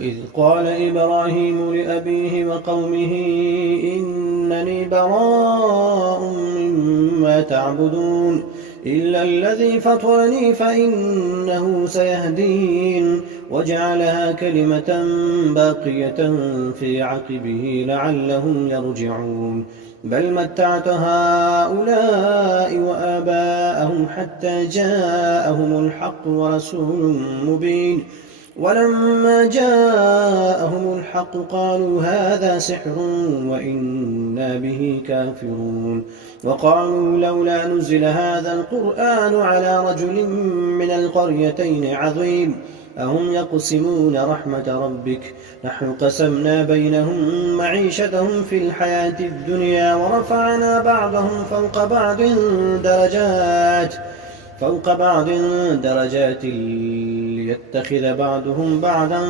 إذ قال إبراهيم لأبيه وقومه إنني براء مما تعبدون إلا الذي فطرني فإنه سيهدين وجعلها كلمة باقية في عقبه لعلهم يرجعون بل متعت هؤلاء وآباءهم حتى جاءهم الحق ورسول مبين ولما جاءهم الحق قالوا هذا سحر وإنا به كافرون وقالوا لولا نزل هذا القرآن على رجل من القريتين عظيم أهم يقسمون رحمة ربك نحن قسمنا بينهم معيشتهم في الحياة الدنيا ورفعنا بعضهم فوق بعض درجات ليتخذ بعضهم بعضا